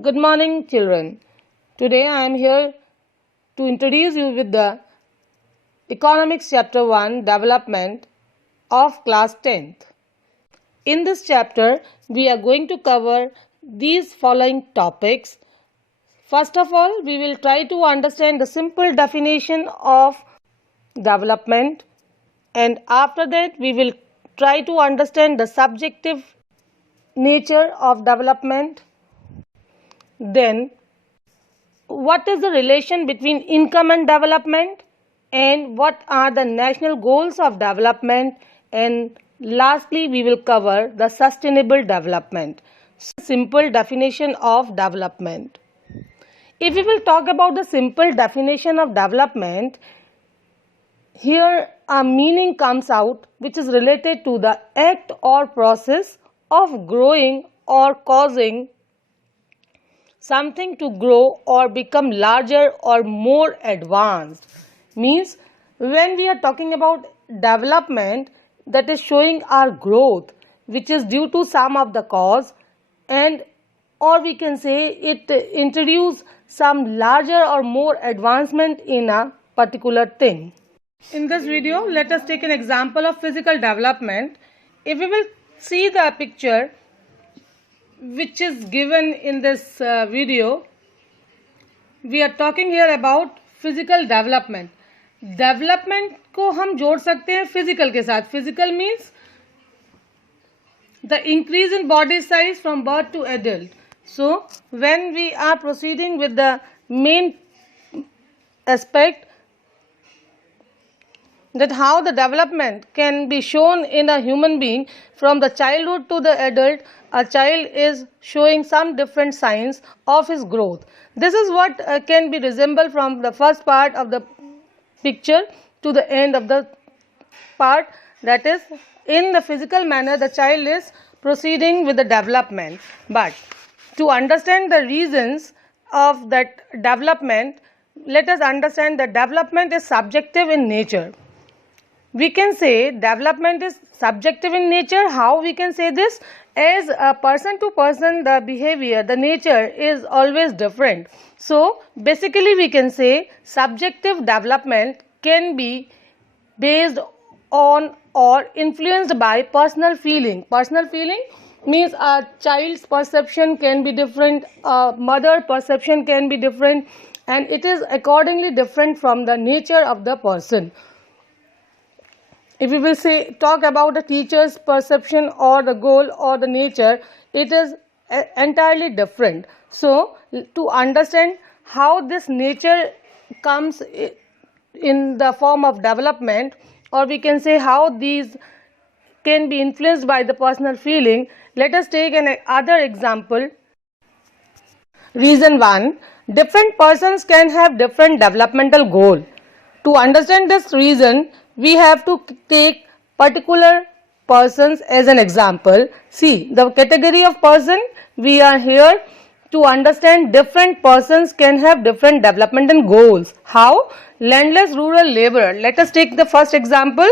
Good morning, children. Today I am here to introduce you with the Economics Chapter 1 Development of Class 10th. In this chapter, we are going to cover these following topics. First of all, we will try to understand the simple definition of development, and after that we will try to understand the subjective nature of development. Then, what is the relation between income and development, and what are the national goals of development, and lastly we will cover the sustainable development. Simple definition of development. If we will talk about the simple definition of development, here a meaning comes out which is related to the act or process of growing or causing something to grow or become larger or more advanced. Means when we are talking about development, that is showing our growth which is due to some of the cause, and or we can say it introduce some larger or more advancement in a particular thing. In this video, let us take an example of physical development. If we will see the picture which is given in this video, we are talking here about physical development. Development को हम जोड़ सकते हैं physical के साथ. Physical means the increase in body size from birth to adult. So when we are proceeding with the main aspect, that how the development can be shown in a human being from the childhood to the adult, a child is showing some different signs of his growth. This is what can be resembled from the first part of the picture to the end of the part, that is in the physical manner the child is proceeding with the development. But to understand the reasons of that development, let us understand that development is subjective in nature. We can say development is subjective in nature. How we can say this? As a person to person, the behavior, the nature is always different. So basically we can say subjective development can be based on or influenced by personal feeling. Personal feeling means a child's perception can be different, a mother perception can be different, and it is accordingly different from the nature of the person. If we will say talk about the teacher's perception or the goal or the nature, it is entirely different. So to understand how this nature comes in the form of development, or we can say how these can be influenced by the personal feeling, let us take another example. Reason 1. Different persons can have different developmental goal. To understand this reason, we have to take particular persons as an example. See, the category of person, we are here to understand different persons can have different developmental goals. How? Landless rural laborer. Let us take the first example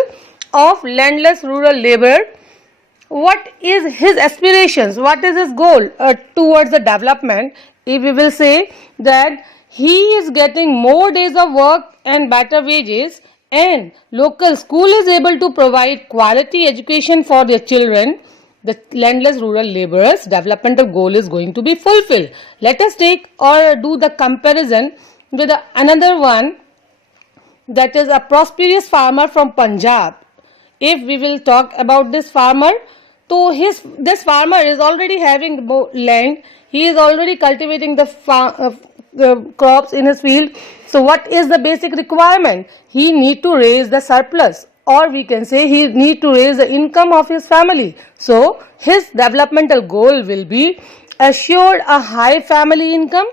of landless rural laborer. What is his aspirations? What is his goal towards the development? If we will say that he is getting more days of work and better wages, and local school is able to provide quality education for their children, the landless rural laborers' developmental goal is going to be fulfilled. Let us take or do the comparison with another one, that is a prosperous farmer from Punjab. If we will talk about this farmer, so this farmer is already having land, he is already cultivating the crops in his field. So what is the basic requirement? He need to raise the surplus, or we can say he need to raise the income of his family. So his developmental goal will be assured a high family income.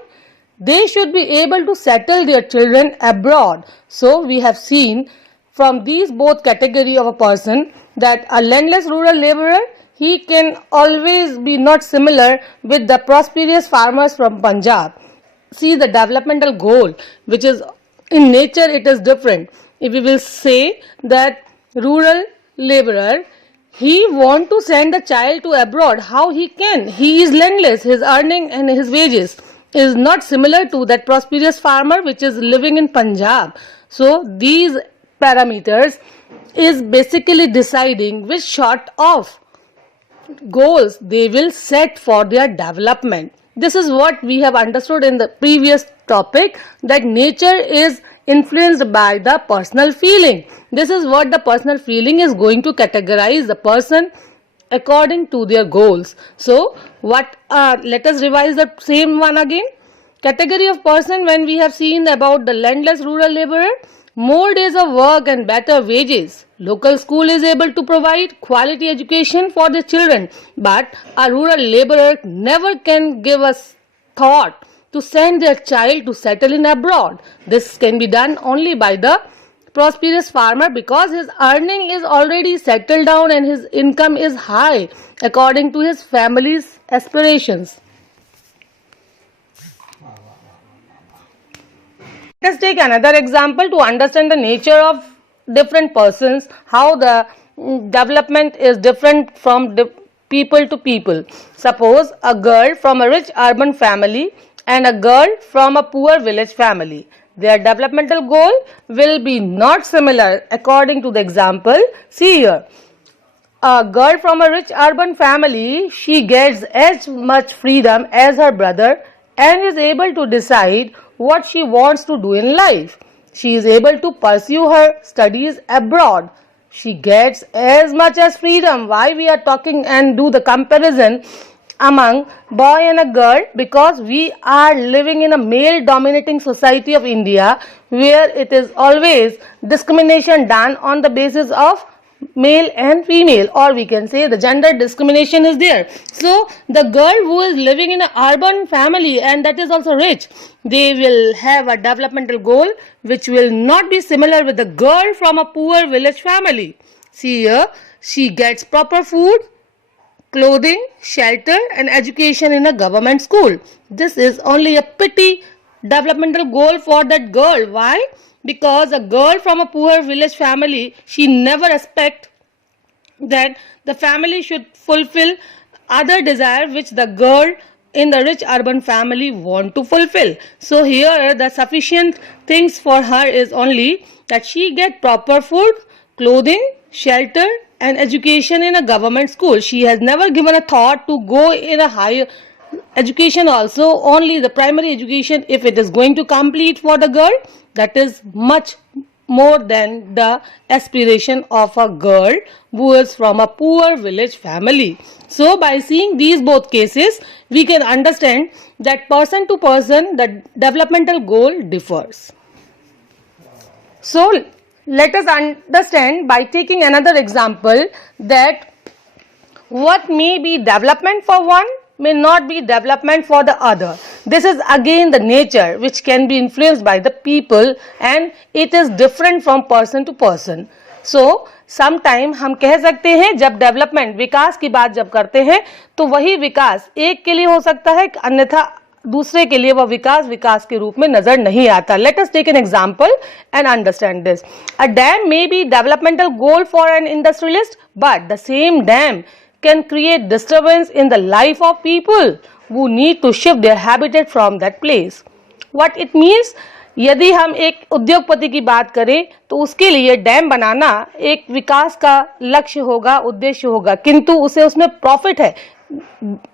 They should be able to settle their children abroad. So we have seen from these both category of a person that a landless rural laborer, he can always be not similar with the prosperous farmers from Punjab. See the developmental goal, which is in nature it is different. If we will say that rural laborer, he want to send the child to abroad. How he can? He is landless. His earning and his wages is not similar to that prosperous farmer which is living in Punjab. So these parameters is basically deciding which sort of goals they will set for their development. This is what we have understood in the previous topic, that nature is influenced by the personal feeling. This is what the personal feeling is going to categorize the person according to their goals. So what let us revise the same one again. Category of person, when we have seen about the landless rural laborer, more days of work and better wages. Local school is able to provide quality education for the children, but a rural laborer never can give us thought to send their child to settle in abroad. This can be done only by the prosperous farmer because his earning is already settled down and his income is high according to his family's aspirations. Let us take another example to understand the nature of different persons, how the development is different from people to people. Suppose a girl from a rich urban family and a girl from a poor village family. Their developmental goal will be not similar according to the example. See here. A girl from a rich urban family, she gets as much freedom as her brother and is able to decide what she wants to do in life. She is able to pursue her studies abroad. She gets as much as freedom. Why we are talking and do the comparison among boy and a girl? Because we are living in a male dominating society of India, where it is always discrimination done on the basis of male and female, or we can say the gender discrimination is there. So the girl who is living in an urban family and that is also rich, they will have a developmental goal which will not be similar with the girl from a poor village family. See here, she gets proper food, clothing, shelter and education in a government school. This is only a petty developmental goal for that girl. Why? Because a girl from a poor village family, she never expect that the family should fulfill other desire which the girl in the rich urban family want to fulfill. So here the sufficient things for her is only that she get proper food, clothing, shelter and education in a government school. She has never given a thought to go in a higher education also. Only the primary education, if it is going to complete for the girl, that is much more than the aspiration of a girl who is from a poor village family. So by seeing these both cases, we can understand that person to person the developmental goal differs. So let us understand by taking another example that what may be development for one may not be development for the other. This is again the nature which can be influenced by the people and it is different from person to person. So sometime हम कह सकते हैं जब development विकास की बात जब करते हैं तो वही विकास एक के लिए हो सकता है, अन्यथा दूसरे के लिए वह विकास विकास के रूप में नजर नहीं आता. Let us take an example and understand this. A dam may be developmental goal for an industrialist, but the same dam can create disturbance in the life of people who need to shift their habitat from that place. What it means? यदि हम एक उद्योगपति की बात करें तो उसके लिए डैम बनाना एक विकास का लक्ष्य होगा, उद्देश्य होगा, किंतु उसे उसमें प्रॉफिट है.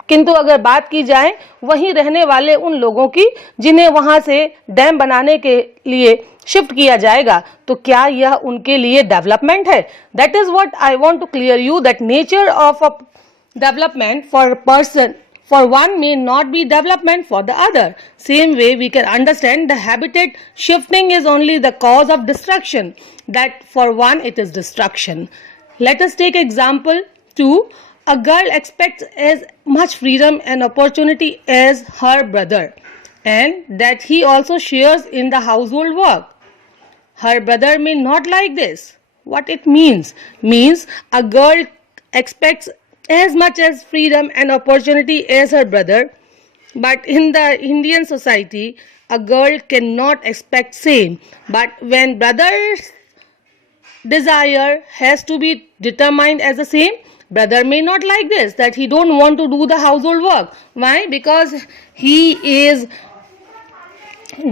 किंतु अगर बात की जाए वहीं रहने वाले उन लोगों की जिन्हें वहां से डैम बनाने के लिए शिफ्ट किया जाएगा, तो क्या यह उनके लिए डेवलपमेंट है? That is what I want to clear you, that nature of a development for person for one may not be development for the other. Same way we can understand the habitat shifting is only the cause of destruction, that for one it is destruction. Let us take example 2. A girl expects as much freedom and opportunity as her brother and that he also shares in the household work. Her brother may not like this. What it means? Means a girl expects as much as freedom and opportunity as her brother, but in the Indian society a girl cannot expect same. But when brothers desire has to be determined as the same. Brother may not like this, that he don't want to do the household work. Why? Because he is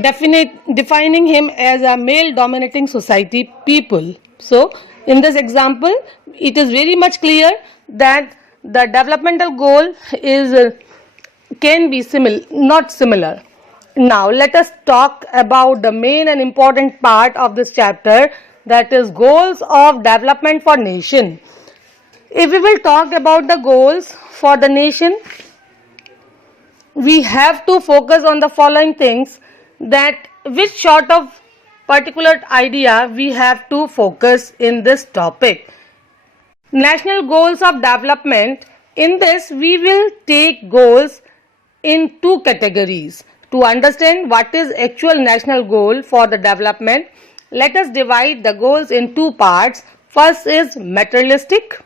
defining him as a male dominating society people. So in this example it is very much clear that the developmental goal is can be not similar. Now let us talk about the main and important part of this chapter, that is goals of development for nation. If we will talk about the goals for the nation, we have to focus on the following things, that which sort of particular idea we have to focus in this topic. National goals of development. In this we will take goals in two categories. To understand what is actual national goal for the development, let us divide the goals in two parts. First is materialistic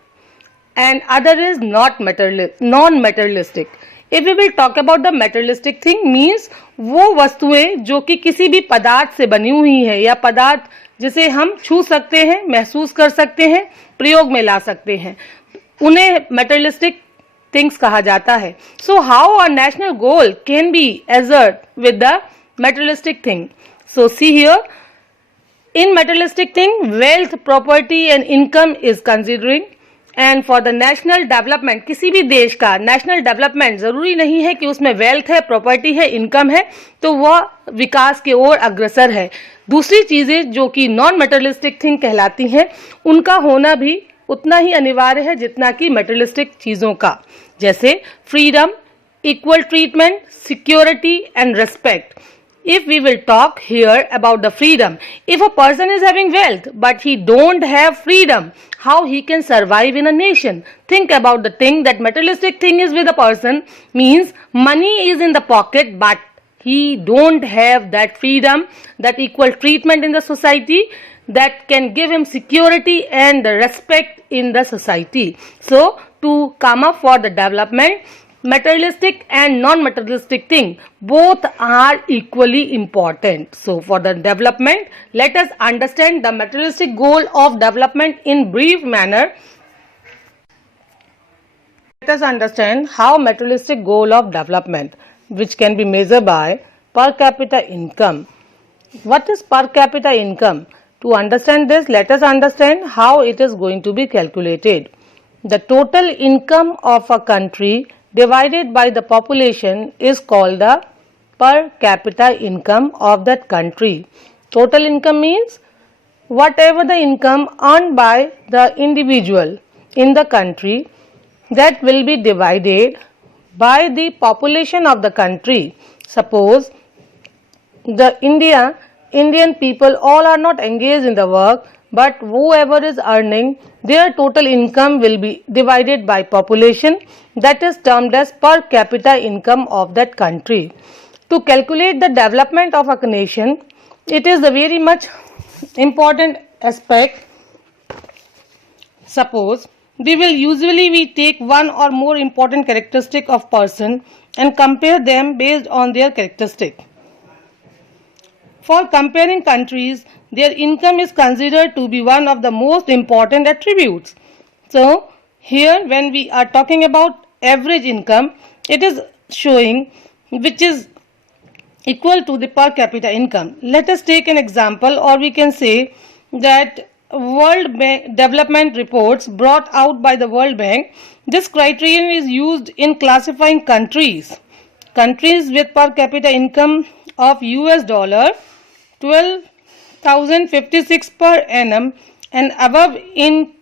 and other is non-materialistic. If we will talk about the materialistic thing, means वो वस्तुएं जो कि किसी भी पदार्थ से बनी हुई है या पदार्थ जिसे हम छू सकते हैं, महसूस कर सकते हैं, प्रयोग में ला सकते हैं, उन्हें materialistic things कहा जाता है. So how a national goal can be assured with the materialistic thing? So see here, in materialistic thing, wealth, property and income is considering. And for the national development, किसी भी देश का national development जरूरी नहीं है कि उसमें wealth है, प्रॉपर्टी है, इनकम है तो वह विकास की ओर अग्रसर है. दूसरी चीजें जो कि नॉन मटेरियलिस्टिक थिंग कहलाती हैं, उनका होना भी उतना ही अनिवार्य है जितना कि मटेरियलिस्टिक चीजों का, जैसे freedom, equal treatment, security and respect. If we will talk here about the freedom, if a person is having wealth but he don't have freedom, how he can survive in a nation? Think about the thing, that materialistic thing is with a person, means money is in the pocket but he don't have that freedom, that equal treatment in the society that can give him security and respect in the society. So to come up for the development, materialistic and non-materialistic thing both are equally important. So for the development, let us understand the materialistic goal of development in brief manner. Let us understand how materialistic goal of development, which can be measured by per capita income. What is per capita income? To understand this, let us understand how it is going to be calculated. The total income of a country divided by the population is called the per capita income of that country. Total income means whatever the income earned by the individual in the country, that will be divided by the population of the country. Suppose the Indian people all are not engaged in the work, but whoever is earning, their total income will be divided by population, that is termed as per capita income of that country. To calculate the development of a nation, it is a very much important aspect. Suppose we take one or more important characteristic of person and compare them based on their characteristic. For comparing countries, their income is considered to be one of the most important attributes. So here when we are talking about average income, it is showing which is equal to the per capita income. Let us take an example, or we can say that World Bank development reports brought out by the World Bank. This criterion is used in classifying countries. Countries with per capita income of US dollar 12,056 per annum and above in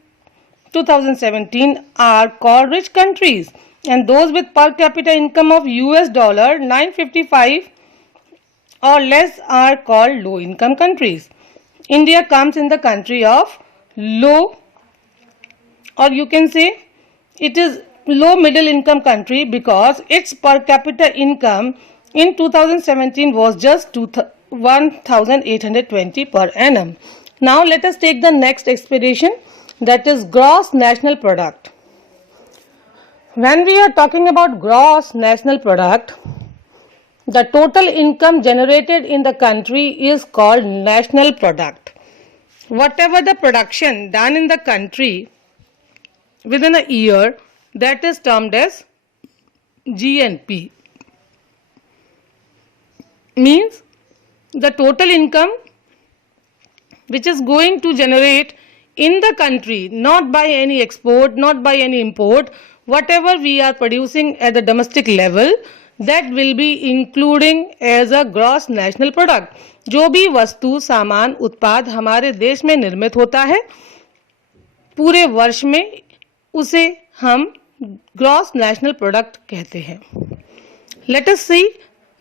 2017 are called rich countries, and those with per capita income of US dollar 955 or less are called low income countries. India comes in the country of low, or you can say it is low middle income country, because its per capita income in 2017 was just 1,820 per annum. Now let us take the next expression, that is gross national product. When we are talking about gross national product, the total income generated in the country is called national product. whatever the production done in the country within a year, that is termed as GNP. Means the total income which is going to generate in the country, not by any export, not by any import, whatever we are producing at the domestic level, that will be including as a gross national product. जो भी वस्तु सामान उत्पाद हमारे देश में निर्मित होता है पूरे वर्ष में, उसे हम ग्रॉस नेशनल प्रोडक्ट कहते हैं. Let us see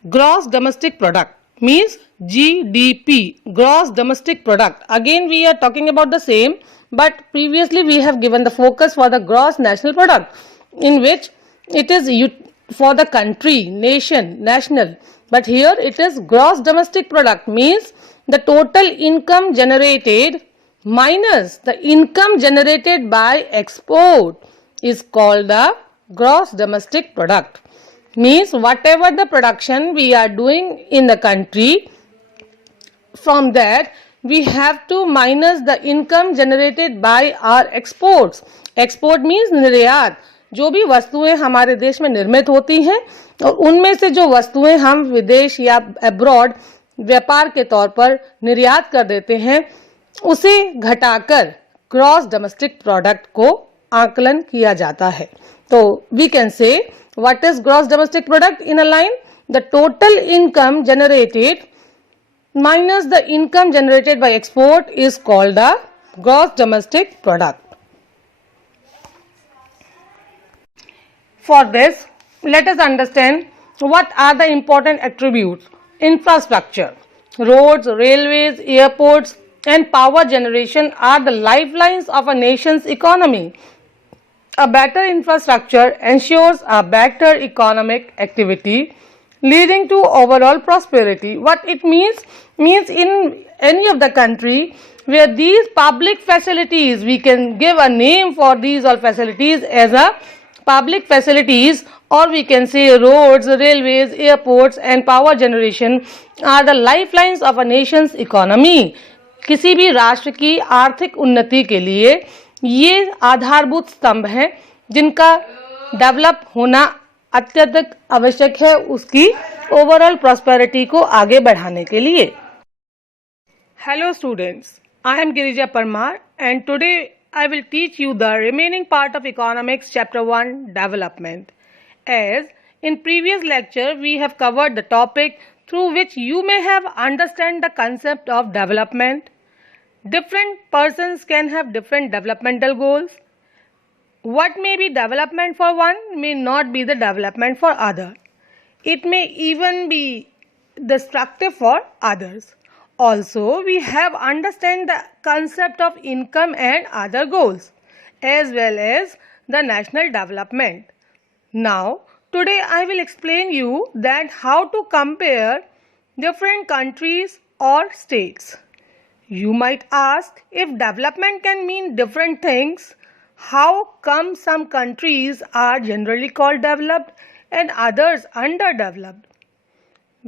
gross domestic product means GDP, gross domestic product. Again we are talking about the same, but previously we have given the focus for the gross national product, in which it is for the country, nation, national, but here it is gross domestic product, means the total income generated minus the income generated by export is called the gross domestic product. Means whatever the production we are doing in the country, from that we have to minus the income generated by our exports. Export means निर्यात. जो भी वस्तुएं हमारे देश में निर्मित होती हैं और उनमें से जो वस्तुएं हम विदेश या अब्रॉड व्यापार के तौर पर निर्यात कर देते हैं, उसे घटाकर ग्रॉस डोमेस्टिक प्रोडक्ट को आकलन किया जाता है. तो we can say what is gross domestic product in a line? The total income generated minus the income generated by export is called the gross domestic product. For this, let us understand what are the important attributes. Infrastructure, roads, railways, airports and power generation are the lifelines of a nation's economy. A better infrastructure ensures a better economic activity, leading to overall prosperity. What it means in any of the country where these public facilities, we can give a name for these all facilities as a public facilities, or we can say roads, railways, airports and power generation are the lifelines of a nation's economy. किसी भी राष्ट्र की आर्थिक उन्नति के लिए ये आधारभूत स्तंभ हैं जिनका डेवलप होना अत्यधिक आवश्यक है उसकी ओवरऑल प्रॉस्पेरिटी को आगे बढ़ाने के लिए. Hello students, I am Girija Parmar and today I will teach you the remaining part of economics chapter 1 development. As in previous lecture we have covered the topic through which you may have understand the concept of development. Different persons can have different developmental goals. What may be development for one may not be the development for other. It may even be destructive for others. Also, we have understand the concept of income and other goals as well as the national development. Now, today I will explain you that how to compare different countries or states. You might ask, if development can mean different things, how come some countries are generally called developed and others underdeveloped?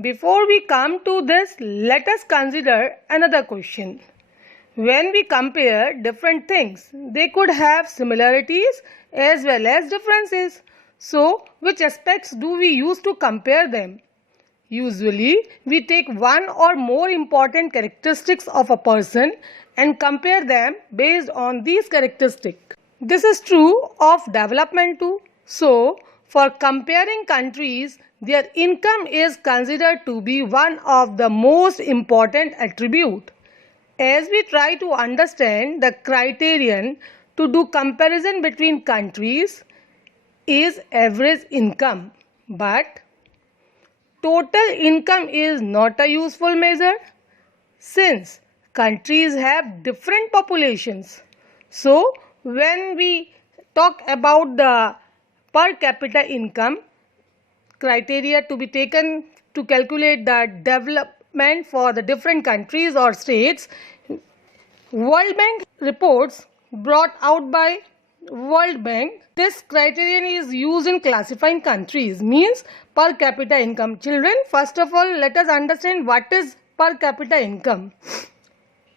Before we come to this, let us consider another question. When we compare different things, they could have similarities as well as differences. So, which aspects do we use to compare them? Usually, we take one or more important characteristics of a person and compare them based on these characteristics. This is true of development too. So, for comparing countries, their income is considered to be one of the most important attribute. As we try to understand the criterion to do comparison between countries is average income, but total income is not a useful measure since countries have different populations. So, when we talk about the per capita income, criteria to be taken to calculate the development for the different countries or states, World Bank reports brought out by World Bank, this criterion is used in classifying countries, means per capita income. Children, first of all, let us understand what is per capita income.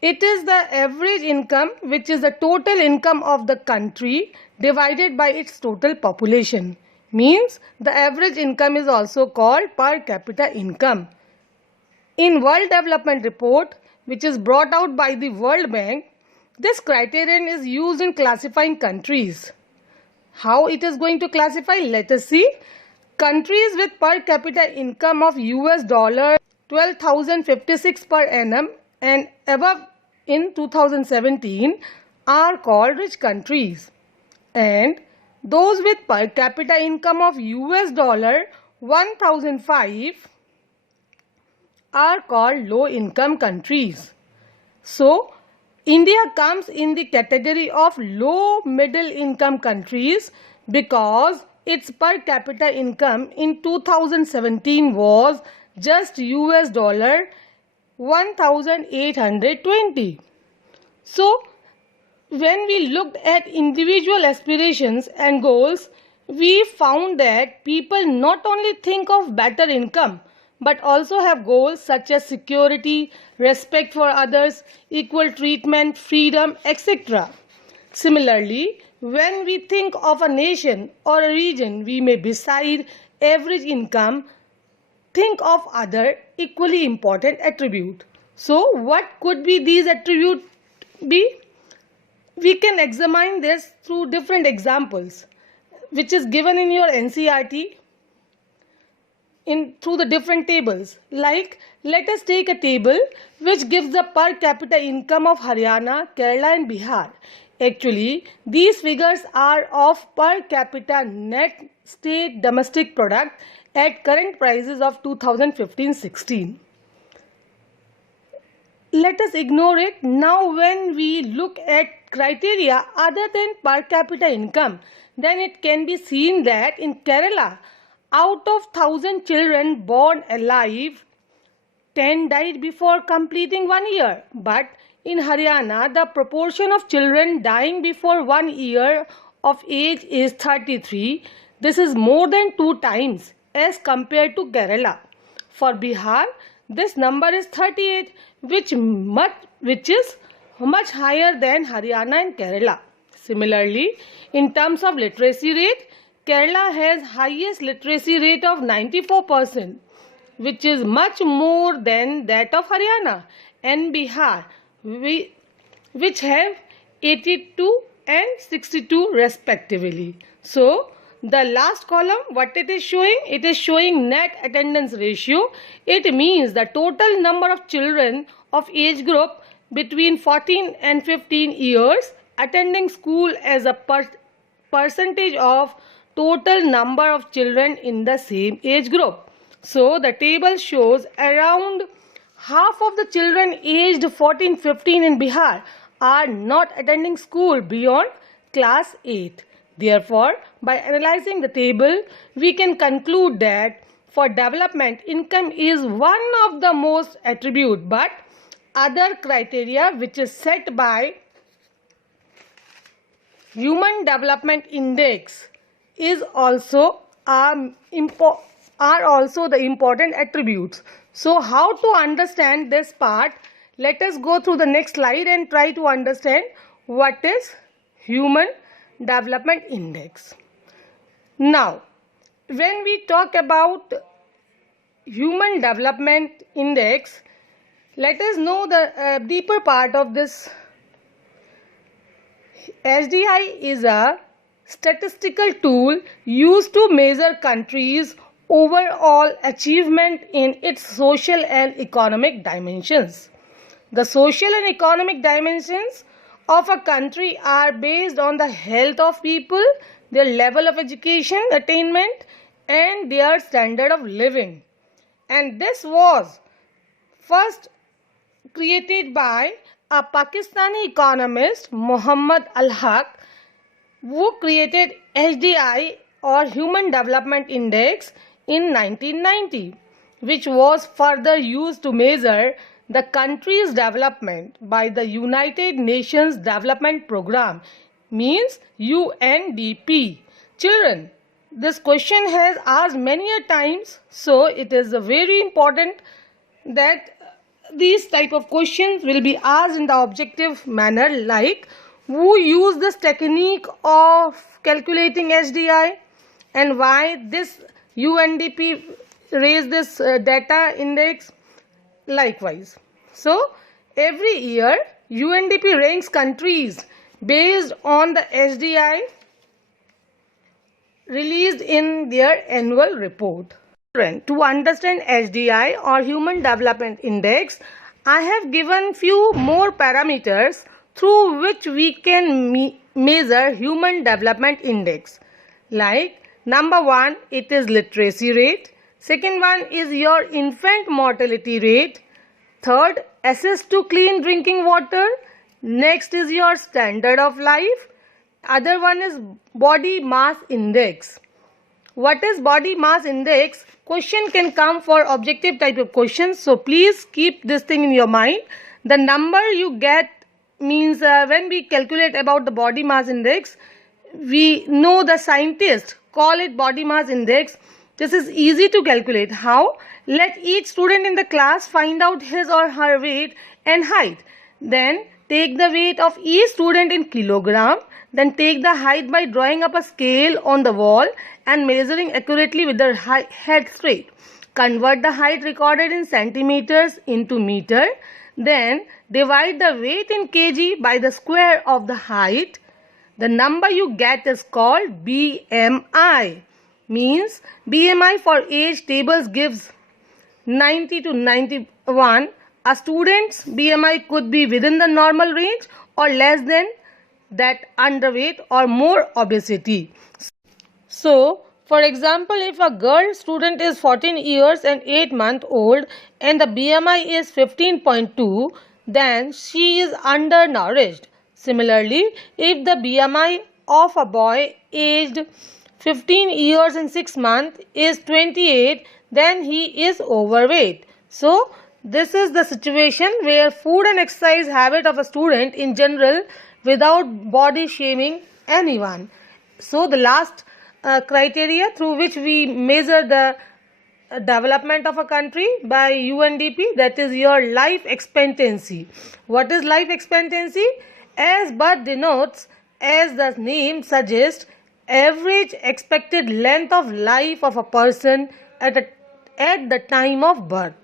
It is the average income, which is the total income of the country divided by its total population. Means the average income is also called per capita income. In World Development Report, which is brought out by the World Bank, this criterion is used in classifying countries. How it is going to classify? Let us see. Countries with per capita income of US dollar 12,056 per annum and above in 2017 are called rich countries, and those with per capita income of US dollar 1,005 are called low income countries. So India comes in the category of low middle income countries because its per capita income in 2017 was just US dollar 1,820. So when we looked at individual aspirations and goals, we found that people not only think of better income but also have goals such as security, respect for others, equal treatment, freedom, etc. Similarly, when we think of a nation or a region, we may beside average income think of other equally important attribute. So what could be these attributes be? We can examine this through different examples, which is given in your NCERT through the different tables. Like, let us take a table which gives the per capita income of Haryana, Kerala and Bihar. Actually, these figures are of per capita net state domestic product at current prices of 2015-16. Let us ignore it. Now when we look at criteria other than per capita income, then it can be seen that in Kerala, out of 1,000 children born alive, 10 died before completing 1 year. But in Haryana, the proportion of children dying before 1 year of age is 33. This is more than 2 times as compared to Kerala. For Bihar, this number is 38, which is much higher than Haryana and Kerala. Similarly, in terms of literacy rate, Kerala has highest literacy rate of 94%, which is much more than that of Haryana and Bihar, which have 82 and 62 respectively. So the last column, what it is showing? It is showing net attendance ratio. It means the total number of children of age group between 14 and 15 years attending school as a percentage of total number of children in the same age group. So the table shows around half of the children aged 14-15 in Bihar are not attending school beyond class 8. Therefore, by analyzing the table, we can conclude that for development, income is one of the most attribute, but other criteria which is set by Human Development Index is also are also the important attributes. So how to understand this part? Let us go through the next slide and try to understand what is Human Development Index. Now, when we talk about Human Development Index, let us know the deeper part of this. HDI is a statistical tool used to measure countries' overall achievement in its social and economic dimensions. The social and economic dimensions of a country are based on the health of people, their level of education attainment and their standard of living. And this was first created by a Pakistani economist, Muhammad Al-Haq, who created HDI or Human Development Index in 1990, which was further used to measure the country's development by the United Nations Development Programme, means UNDP. Children, this question has asked many a times, so it is very important that these type of questions will be asked in the objective manner, like who used this technique of calculating HDI and why this UNDP raised this data index. Likewise, so every year UNDP ranks countries based on the HDI released in their annual report. To understand HDI or Human Development Index, I have given few more parameters through which we can measure Human Development Index. Like number 1, it is literacy rate. Second one is your infant mortality rate. Third, access to clean drinking water. Next is your standard of life. Other one is body mass index. What is body mass index? Question can come for objective type of questions, so please keep this thing in your mind. The number you get means when we calculate about the body mass index, we know the scientists call it body mass index. This is easy to calculate. How? Let each student in the class find out his or her weight and height. Then take the weight of each student in kilogram. Then take the height by drawing up a scale on the wall and measuring accurately with the head straight. Convert the height recorded in centimeters into meter. Then divide the weight in kg by the square of the height. The number you get is called BMI. Means BMI for age tables gives 90 to 91. A student's BMI could be within the normal range or less than that, underweight or more obesity. So, for example, if a girl student is 14 years and 8 months old and the BMI is 15.2, then she is undernourished. Similarly, if the BMI of a boy aged 15 years and 6 months is 28, then he is overweight. So, this is the situation where food and exercise habit of a student in general without body shaming anyone. So, the last criteria through which we measure the development of a country by UNDP, that is your life expectancy. What is life expectancy? As birth denotes, as the name suggests, average expected length of life of a person at the time of birth.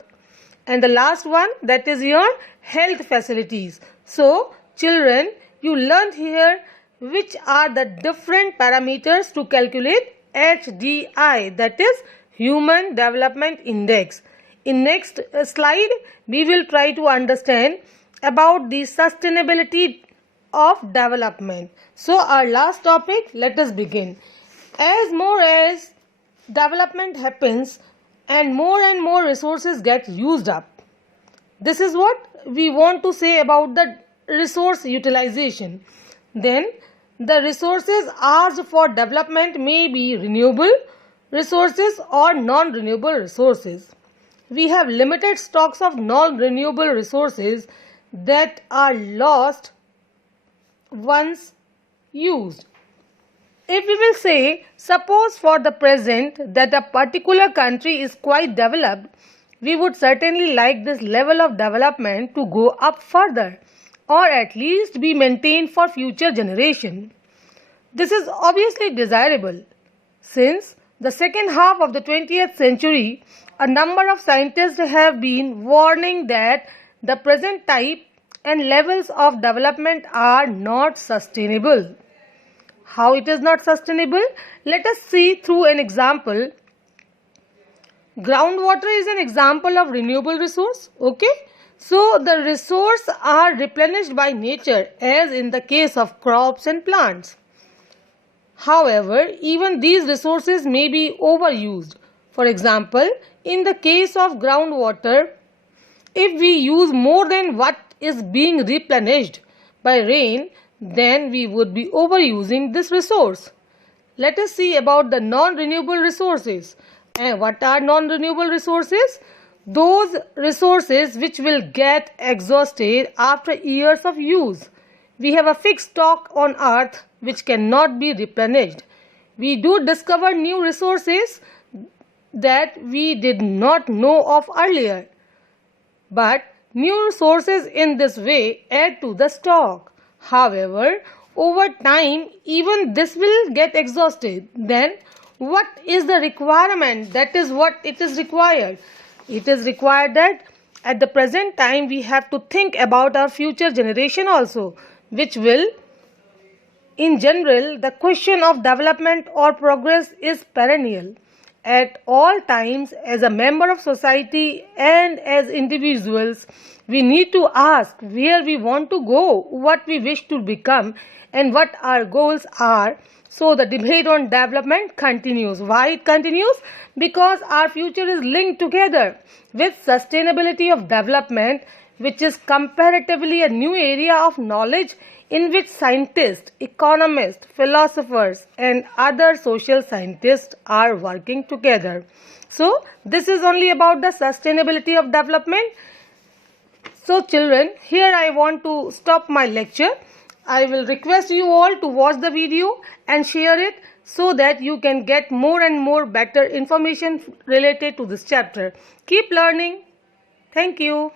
And the last one, that is your health facilities. So, children, you learned here which are the different parameters to calculate HDI, that is Human Development Index. In next slide, we will try to understand about the sustainability of development. So, our last topic, let us begin. As more as development happens and more resources get used up, this is what we want to say about the resource utilization. Then the resources asked for development may be renewable resources or non-renewable resources. We have limited stocks of non-renewable resources that are lost once used. If we will say, suppose for the present that a particular country is quite developed, we would certainly like this level of development to go up further, or at least be maintained for future generation. This is obviously desirable. Since the second half of the 20th century, a number of scientists have been warning that the present type and levels of development are not sustainable. How it is not sustainable? Let us see through an example. Groundwater is an example of renewable resource. Okay. So, the resources are replenished by nature as in the case of crops and plants. However, even these resources may be overused. For example, in the case of groundwater, if we use more than what is being replenished by rain, then we would be overusing this resource. Let us see about the non-renewable resources. And what are non-renewable resources? Those resources which will get exhausted after years of use. We have a fixed stock on earth which cannot be replenished. We do discover new resources that we did not know of earlier. But New resources in this way add to the stock. However, over time, even this will get exhausted. Then, what is the requirement? That is what it is required. It is required that at the present time we have to think about our future generation also, which will, in general, the question of development or progress is perennial. At all times, as a member of society and as individuals, we need to ask where we want to go, what we wish to become, and what our goals are. So, the debate on development continues. Why it continues? Because our future is linked together with sustainability of development, which is comparatively a new area of knowledge in which scientists, economists, philosophers, and other social scientists are working together. So, this is only about the sustainability of development. So, children, here I want to stop my lecture. I will request you all to watch the video and share it so that you can get more and more better information related to this chapter. Keep learning. Thank you.